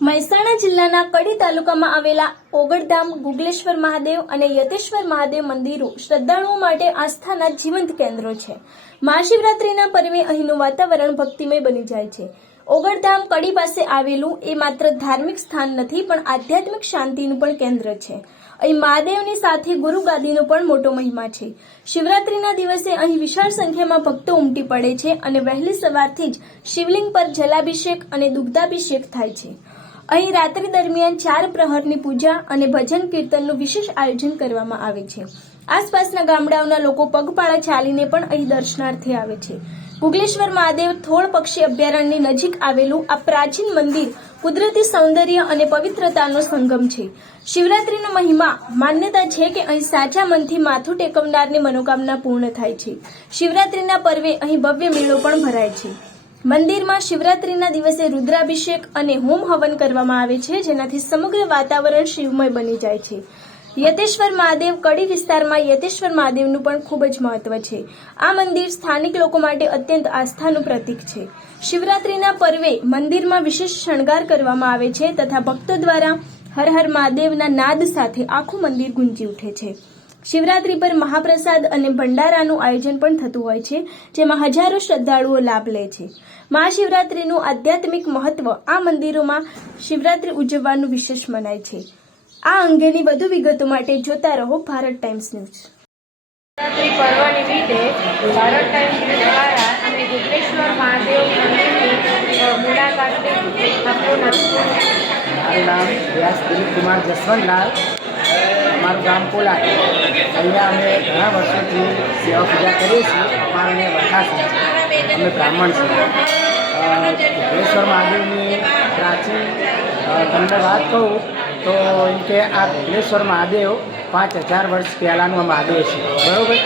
મહેસાણા જિલ્લાના કડી તાલુકામાં આવેલા ઓગળધામ, ગુગલેશ્વર મહાદેવ અને યતેશ્વર મહાદેવ મંદિરો શ્રદ્ધાળુઓ માટે આસ્થાના જીવંત કેન્દ્રો છે। મહાશિવરાત્રિના પર્વે અહીંનું વાતાવરણ ભક્તિમય બની જાય છે। ઓગળધામ કડી પાસે આવેલું એ માત્ર ધાર્મિક સ્થાન નથી પણ આધ્યાત્મિક શાંતિનું પણ કેન્દ્ર છે। અહીં મહાદેવની સાથે ગુરુગાદીનો પણ મોટો મહિમા છે। શિવરાત્રિના દિવસે અહીં વિશાળ સંખ્યામાં ભક્તો ઉમટી પડે છે અને વહેલી સવારથી જ શિવલિંગ પર જલાભિષેક અને દુગ્ધાભિષેક થાય છે। અહીં રાત્રિ દરમિયાન 4 પ્રહરની પૂજા અને ભજન કીર્તનનું વિશેષ આયોજન કરવામાં આવે છે। આસપાસના ગામડાઓના લોકો પગપાળા ચાલીને પણ અહીં દર્શનાર્થે આવે છે। ગુગલેશ્વર મહાદેવ થોળ પક્ષી અભયારણ્યની નજીક આવેલું આ પ્રાચીન મંદિર કુદરતી સૌંદર્ય અને પવિત્રતાનો સંગમ છે। શિવરાત્રીનો મહિમા માન્યતા છે કે અહીં સાચા મનથી માથું ટેકવનારની મનોકામના પૂર્ણ થાય છે। શિવરાત્રીના પર્વે અહીં ભવ્ય મેળો પણ ભરાય છે। મંદિરમાં શિવરાત્રીના દિવસે રુદ્રાભિષેક અને હોમ હવન કરવામાં આવે છે, જેનાથી સમગ્ર વાતાવરણ શિવમય બની જાય છે। યતેશ્વર મહાદેવ કડી વિસ્તારમાં યતેશ્વર મહાદેવનું પણ ખૂબ જ મહત્વ છે। આ મંદિર સ્થાનિક લોકો માટે અત્યંત આસ્થાનું પ્રતીક છે। શિવરાત્રીના પર્વે મંદિરમાં વિશેષ શણગાર કરવામાં આવે છે તથા ભક્તો દ્વારા હર હર મહાદેવના નાદ સાથે આખું મંદિર ગુંજી ઉઠે છે। શિવરાત્રી પર મહાપ્રસાદ અને ભંડારાનું આયોજન પણ થતું હોય છે, જેમાં હજારો શ્રદ્ધાળુઓ લાભ લે છે। મહાશિવરાત્રીનું આધ્યાત્મિક મહત્વ આ મંદિરોમાં શિવરાત્રી ઉજવવાનું વિશેષ મનાય છે। આ અંગેની વધુ વિગતો માટે જોતા રહો ભારત ટાઈમ્સ ન્યૂઝ। શિવરાત્રી પર્વ નિમિત્તે ભારત ટાઈમ્સ દ્વારા અમે ગુગલેશ્વર મહાદેવ મંદિરની મુલાકાત લીધી। આપણું નામ? મારું નામ વ્યાસ દિલીપ કુમાર જસવંતલાલ, અમારું ગામ કોલા। અહીંયા અમે ઘણા વર્ષોથી સેવા પૂજા કરીએ છીએ। અમારે વરખાસ છે, અમે બ્રાહ્મણ છીએ। ગુગલેશ્વર મહાદેવની પ્રાચીન તમને વાત કહું તો એમ કે આ ગુગલેશ્વર મહાદેવ 5000 વર્ષ પહેલાંનું આ મહાદેવ છે, બરાબર।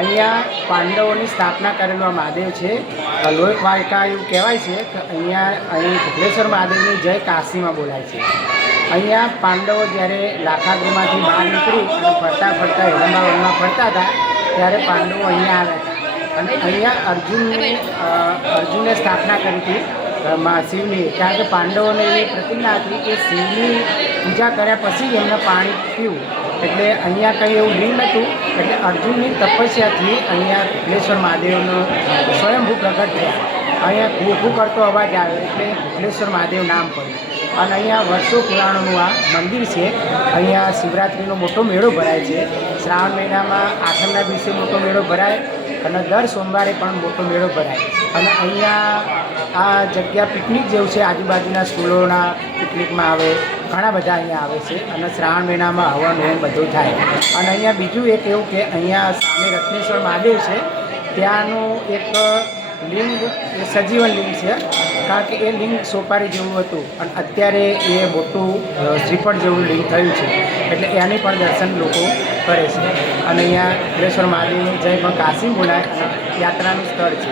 અહીંયા પાંડવોની સ્થાપના કરેલું આ મહાદેવ છે। લોક વાયકા એવું કહેવાય છે કે અહીં ગુગલેશ્વર મહાદેવની જય કાશીમાં બોલાય છે। અહીંયા પાંડવો જ્યારે લાખાગૃહમાંથી બહાર નીકળી અને ફરતા ફરતા હિડમ્બા વનમાં ફરતા હતા ત્યારે પાંડવો અહીંયા આવ્યા હતા અને અહીંયા અર્જુને સ્થાપના કરી હતી શિવની, કારણ કે પાંડવોને એવી પ્રતિજ્ઞા હતી કે શિવની પૂજા કર્યા પછી જ એમને પાણી પીવું। એટલે અહીંયા કંઈ એવું લિંગ નહોતું, એટલે અર્જુનની તપસ્યાથી અહીંયા ગુગલેશ્વર મહાદેવનો સ્વયંભૂ પ્રગટ થયા। અહીંયા ઘૂ કરતો અવાજ આવે એટલે ગુગલેશ્વર મહાદેવ નામ પડ્યું। અને અહીંયા વર્ષો પુરાણોનું આ મંદિર છે। અહીંયા શિવરાત્રિનો મોટો મેળો ભરાય છે। શ્રાવણ મહિનામાં આઠમના દિવસે મોટો મેળો ભરાય અને દર સોમવારે પણ મોટો મેળો ભરાય। અને અહીંયા આ જગ્યા પિકનિક જેવું છે, આજુબાજુના સ્કૂલોના પિકનિકમાં આવે, ઘણા બધા અહીંયા આવે છે અને શ્રાવણ મહિનામાં હવન હોમ બધું થાય। અને અહીંયા બીજું એક એવું કે અહીંયા સામે રત્નેશ્વર મહાદેવ છે, ત્યાંનું એક લિંગ એ સજીવન લિંગ છે, કારણ કે એ લિંગ સોપારી જેવું હતું અને અત્યારે એ મોટું શ્રીફળ જેવું લિંગ થયું છે, એટલે એની પણ દર્શન લોકો કરે છે। અને અહીંયા ગુગલેશ્વર મહાદેવની જય પણ કાશી બોલાય અને યાત્રાનું સ્થળ છે।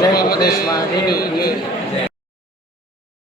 જય ગુગલેશ્વર મહાદેવ।